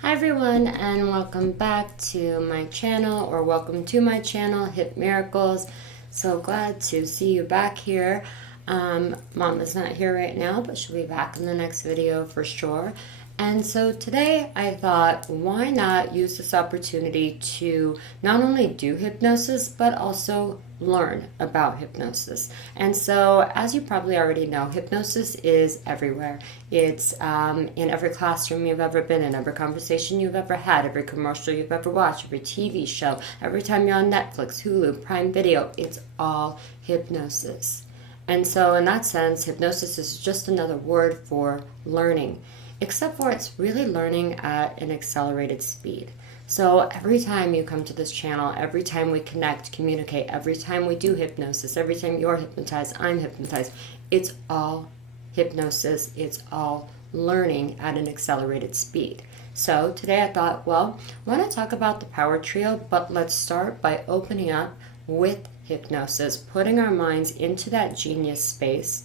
Hi everyone, and welcome back to my channel, or welcome to my channel, Hip Miracles. So glad to see you back here. Mom is not here right now, but she'll be back in the next video for sure. And so today I thought, why not use this opportunity to not only do hypnosis, but also learn about hypnosis. And so, as you probably already know, hypnosis is everywhere. It's in every classroom you've ever been in, every conversation you've ever had, every commercial you've ever watched, every TV show, every time you're on Netflix, Hulu, Prime Video, it's all hypnosis. And so in that sense, hypnosis is just another word for learning, except for it's really learning at an accelerated speed. So every time you come to this channel, every time we connect, communicate, every time we do hypnosis, every time you're hypnotized, I'm hypnotized, it's all hypnosis, it's all learning at an accelerated speed. So today I thought, well, why not talk about the Power Trio, but let's start by opening up with hypnosis, putting our minds into that genius space,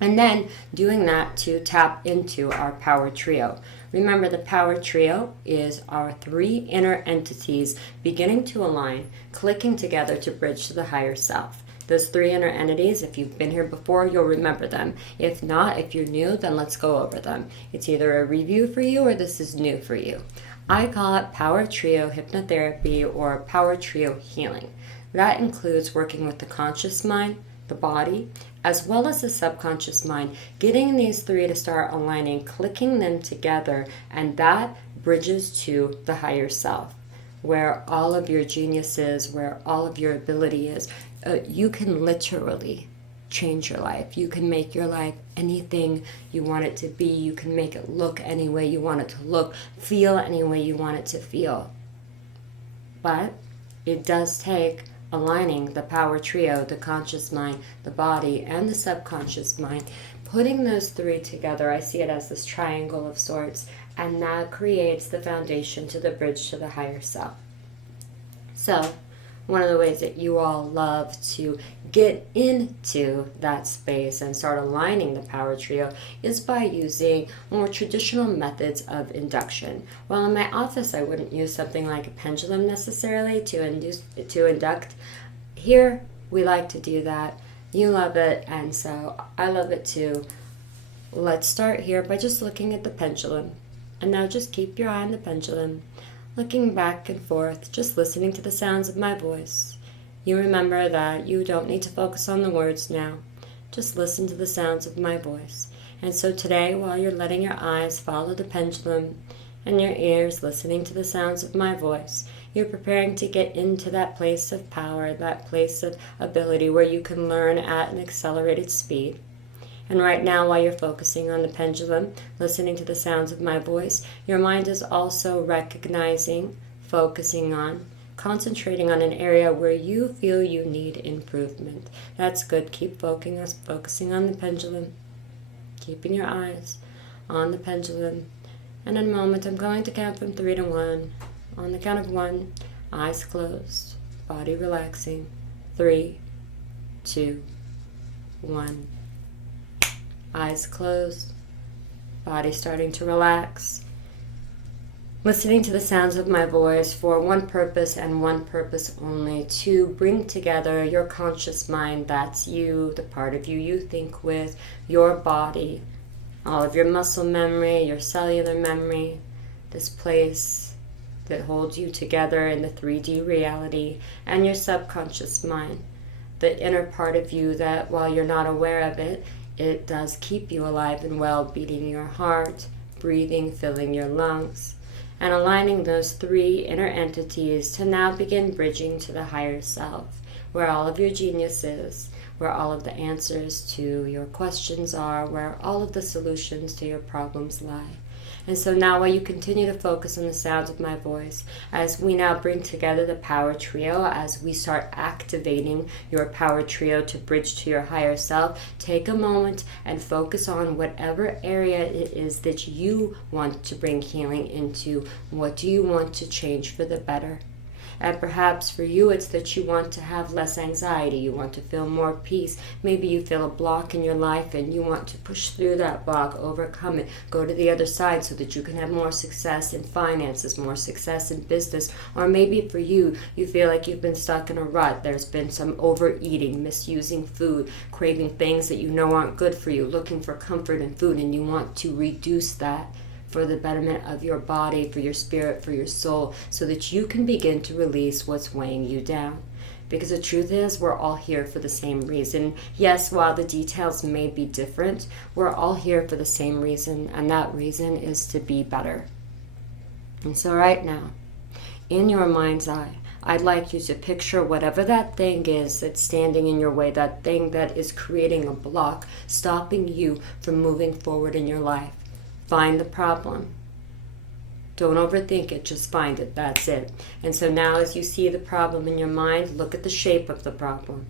and then doing that to tap into our Power Trio. Remember, the Power Trio is our three inner entities beginning to align, clicking together to bridge to the higher self. Those three inner entities, if you've been here before, you'll remember them. If not, if you're new, then let's go over them. It's either a review for you or this is new for you. I call it Power Trio Hypnotherapy or Power Trio Healing. That includes working with the conscious mind, the body, as well as the subconscious mind, getting these three to start aligning, clicking them together, and that bridges to the higher self, where all of your genius is, where all of your ability is. You can literally change your life. You can make your life anything you want it to be. You can make it look any way you want it to look, feel any way you want it to feel. But it does take aligning the Power Trio, the conscious mind, the body, and the subconscious mind, putting those three together. I see it as this triangle of sorts, and that creates the foundation to the bridge to the higher self. So one of the ways that you all love to get into that space and start aligning the Power Trio is by using more traditional methods of induction. Well, in my office, I wouldn't use something like a pendulum necessarily to induct. Here, we like to do that. You love it, and so I love it too. Let's start here by just looking at the pendulum. And now just keep your eye on the pendulum, looking back and forth, just listening to the sounds of my voice. You remember that you don't need to focus on the words now. Just listen to the sounds of my voice. And so today, while you're letting your eyes follow the pendulum and your ears listening to the sounds of my voice, you're preparing to get into that place of power, that place of ability where you can learn at an accelerated speed. And right now, while you're focusing on the pendulum, listening to the sounds of my voice, your mind is also recognizing, focusing on, concentrating on an area where you feel you need improvement. That's good. Keep focusing on the pendulum, keeping your eyes on the pendulum. And in a moment, I'm going to count from 3 to 1. On the count of 1, eyes closed, body relaxing. 3, 2, 1. Eyes closed, body starting to relax. Listening to the sounds of my voice for one purpose and one purpose only, to bring together your conscious mind, that's you, the part of you you think with, your body, all of your muscle memory, your cellular memory, this place that holds you together in the 3D reality, and your subconscious mind, the inner part of you that, while you're not aware of it, it does keep you alive and well, beating your heart, breathing, filling your lungs, and aligning those three inner entities to now begin bridging to the higher self, where all of your genius is, where all of the answers to your questions are, where all of the solutions to your problems lie. And so now, while you continue to focus on the sounds of my voice, as we now bring together the Power Trio, as we start activating your Power Trio to bridge to your higher self, take a moment and focus on whatever area it is that you want to bring healing into. What do you want to change for the better? And perhaps for you, it's that you want to have less anxiety. You want to feel more peace. Maybe you feel a block in your life and you want to push through that block, overcome it, go to the other side so that you can have more success in finances, more success in business. Or maybe for you, you feel like you've been stuck in a rut. There's been some overeating, misusing food, craving things that you know aren't good for you, looking for comfort in food, and you want to reduce that for the betterment of your body, for your spirit, for your soul, so that you can begin to release what's weighing you down. Because the truth is, we're all here for the same reason. Yes, while the details may be different, we're all here for the same reason, and that reason is to be better. And so right now, in your mind's eye, I'd like you to picture whatever that thing is that's standing in your way, that thing that is creating a block, stopping you from moving forward in your life. Find the problem. Don't overthink it, just find it, that's it. And so now as you see the problem in your mind, look at the shape of the problem.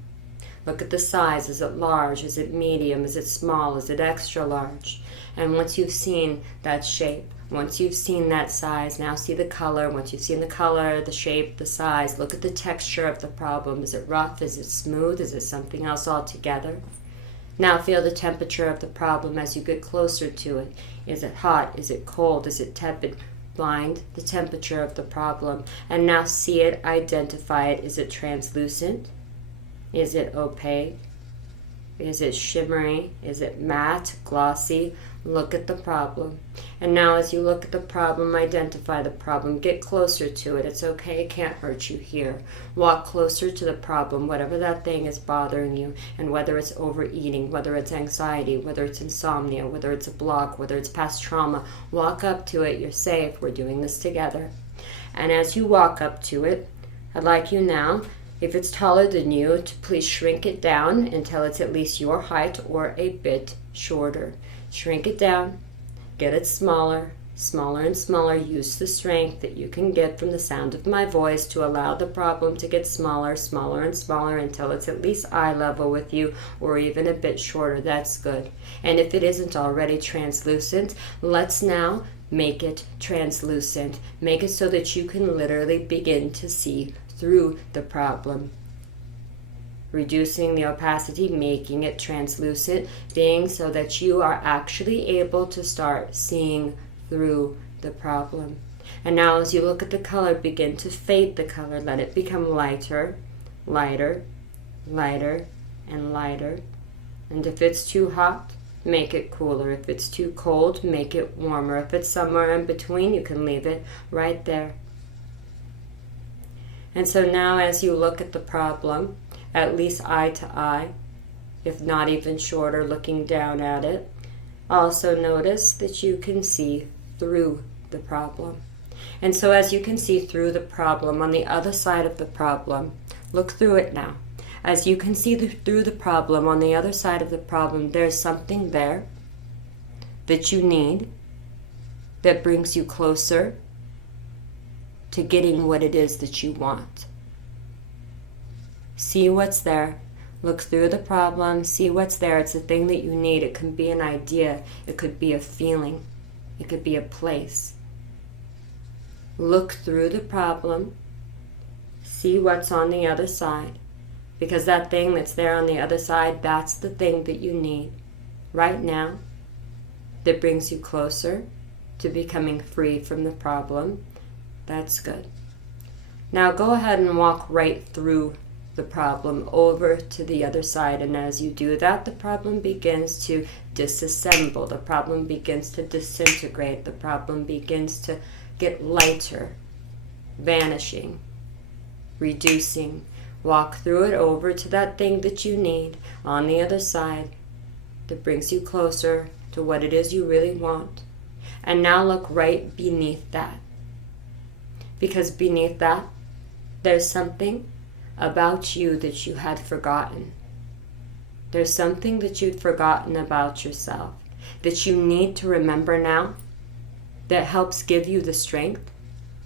Look at the size. Is it large? Is it medium? Is it small? Is it extra large? And once you've seen that shape, once you've seen that size, now see the color. Once you've seen the color, the shape, the size, look at the texture of the problem. Is it rough? Is it smooth? Is it something else altogether? Now feel the temperature of the problem as you get closer to it. Is it hot? Is it cold? Is it tepid? Find the temperature of the problem. And now see it, identify it. Is it translucent? Is it opaque? Is it shimmery? Is it matte, glossy? Look at the problem. And now as you look at the problem, identify the problem. Get closer to it. It's okay. It can't hurt you here. Walk closer to the problem, whatever that thing is bothering you, and whether it's overeating, whether it's anxiety, whether it's insomnia, whether it's a block, whether it's past trauma, walk up to it. You're safe. We're doing this together. And as you walk up to it, I'd like you now, if it's taller than you, to please shrink it down until it's at least your height or a bit shorter. Shrink it down, get it smaller, smaller and smaller. Use the strength that you can get from the sound of my voice to allow the problem to get smaller, smaller and smaller until it's at least eye level with you or even a bit shorter. That's good. And if it isn't already translucent, let's now make it translucent. Make it so that you can literally begin to see through the problem. Reducing the opacity, making it translucent, being so that you are actually able to start seeing through the problem. And now as you look at the color, begin to fade the color. Let it become lighter, lighter, lighter, and lighter. And if it's too hot, make it cooler. If it's too cold, make it warmer. If it's somewhere in between, you can leave it right there. And so now as you look at the problem, at least eye to eye, if not even shorter, looking down at it, also notice that you can see through the problem. And so as you can see through the problem, on the other side of the problem, look through it now. As you can see through the problem, on the other side of the problem, there's something there that you need that brings you closer to getting what it is that you want. See what's there. Look through the problem. See what's there. It's the thing that you need. It can be an idea. It could be a feeling. It could be a place. Look through the problem. See what's on the other side. Because that thing that's there on the other side, that's the thing that you need right now that brings you closer to becoming free from the problem. That's good. Now go ahead and walk right through the problem over to the other side, and as you do that, the problem begins to disassemble. The problem begins to disintegrate. The problem begins to get lighter, vanishing, reducing. Walk through it over to that thing that you need on the other side that brings you closer to what it is you really want. And now look right beneath that. Because beneath that, there's something about you that you had forgotten. There's something that you'd forgotten about yourself that you need to remember now, that helps give you the strength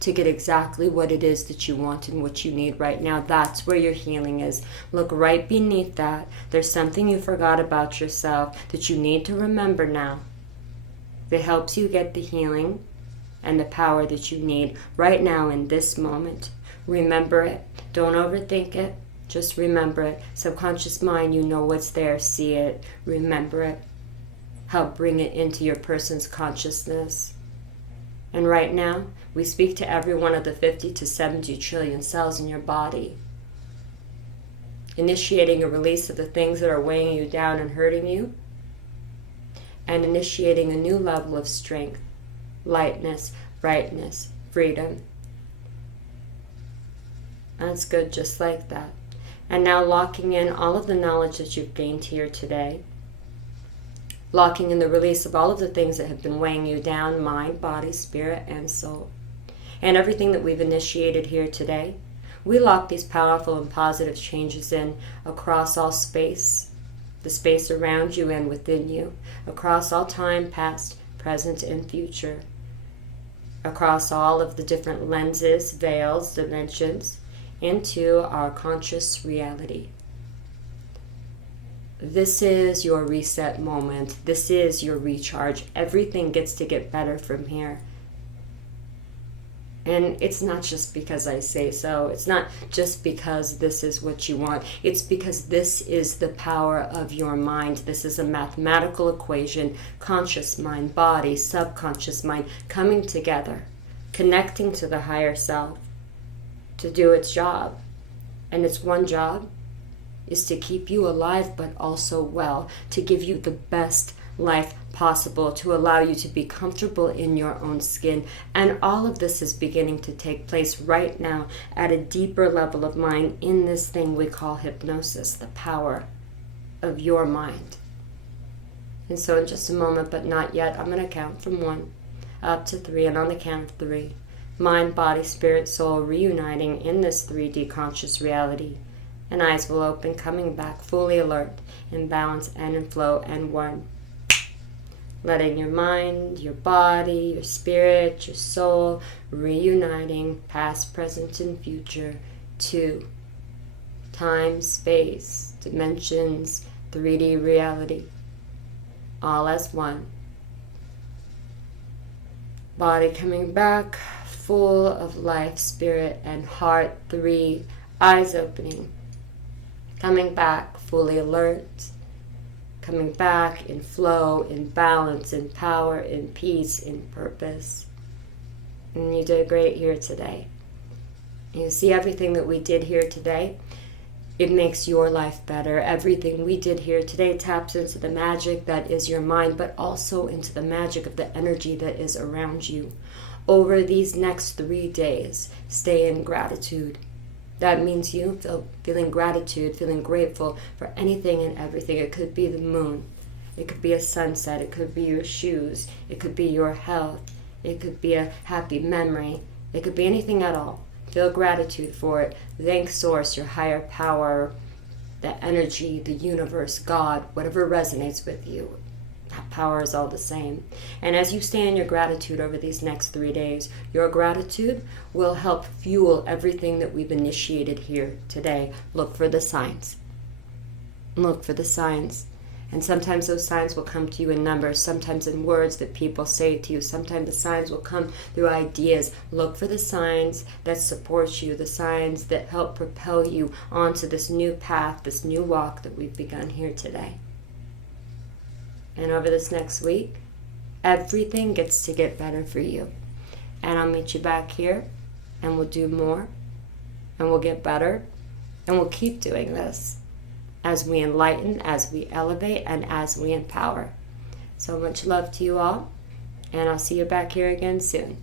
to get exactly what it is that you want and what you need right now. That's where your healing is. Look right beneath that. There's something you forgot about yourself that you need to remember now, that helps you get the healing and the power that you need right now in this moment. Remember it. Don't overthink it. Just remember it. Subconscious mind, you know what's there. See it. Remember it. Help bring it into your person's consciousness. And right now, we speak to every one of the 50 to 70 trillion cells in your body, initiating a release of the things that are weighing you down and hurting you, and initiating a new level of strength, lightness, brightness, freedom. That's good, just like that. And now locking in all of the knowledge that you've gained here today, locking in the release of all of the things that have been weighing you down, mind, body, spirit, and soul. And everything that we've initiated here today, we lock these powerful and positive changes in across all space, the space around you and within you, across all time, past, present, and future, across all of the different lenses, veils, dimensions, into our conscious reality. This is your reset moment. This is your recharge. Everything gets to get better from here. And it's not just because I say so. It's not just because this is what you want. It's because this is the power of your mind. This is a mathematical equation. Conscious mind, body, subconscious mind coming together, connecting to the higher self to do its job. And its one job is to keep you alive, but also well, to give you the best life possible, to allow you to be comfortable in your own skin. And all of this is beginning to take place right now at a deeper level of mind in this thing we call hypnosis, the power of your mind. And so in just a moment, but not yet, I'm going to count from 1 up to 3, and on the count of 3, mind, body, spirit, soul reuniting in this 3D conscious reality. And eyes will open, coming back fully alert, in balance and in flow, and 1. Letting your mind, your body, your spirit, your soul reuniting, past, present, and future. 2. Time, space, dimensions, 3D reality. All as 1. Body coming back, full of life, spirit, and heart. 3. Eyes opening. Coming back, fully alert. Coming back in flow, in balance, in power, in peace, in purpose. And you did great here today. You see, everything that we did here today, it makes your life better. Everything we did here today taps into the magic that is your mind, but also into the magic of the energy that is around you. Over these next 3 days, stay in gratitude. That means you feeling gratitude, feeling grateful for anything and everything. It could be the moon. It could be a sunset. It could be your shoes. It could be your health. It could be a happy memory. It could be anything at all. Feel gratitude for it. Thank Source, your higher power, the energy, the universe, God, whatever resonates with you. That power is all the same. And as you stay in your gratitude over these next 3 days, your gratitude will help fuel everything that we've initiated here today. Look for the signs. Look for the signs. And sometimes those signs will come to you in numbers, sometimes in words that people say to you. Sometimes the signs will come through ideas. Look for the signs that support you, the signs that help propel you onto this new path, this new walk that we've begun here today. And over this next week, everything gets to get better for you. And I'll meet you back here, and we'll do more, and we'll get better, and we'll keep doing this as we enlighten, as we elevate, and as we empower. So much love to you all, and I'll see you back here again soon.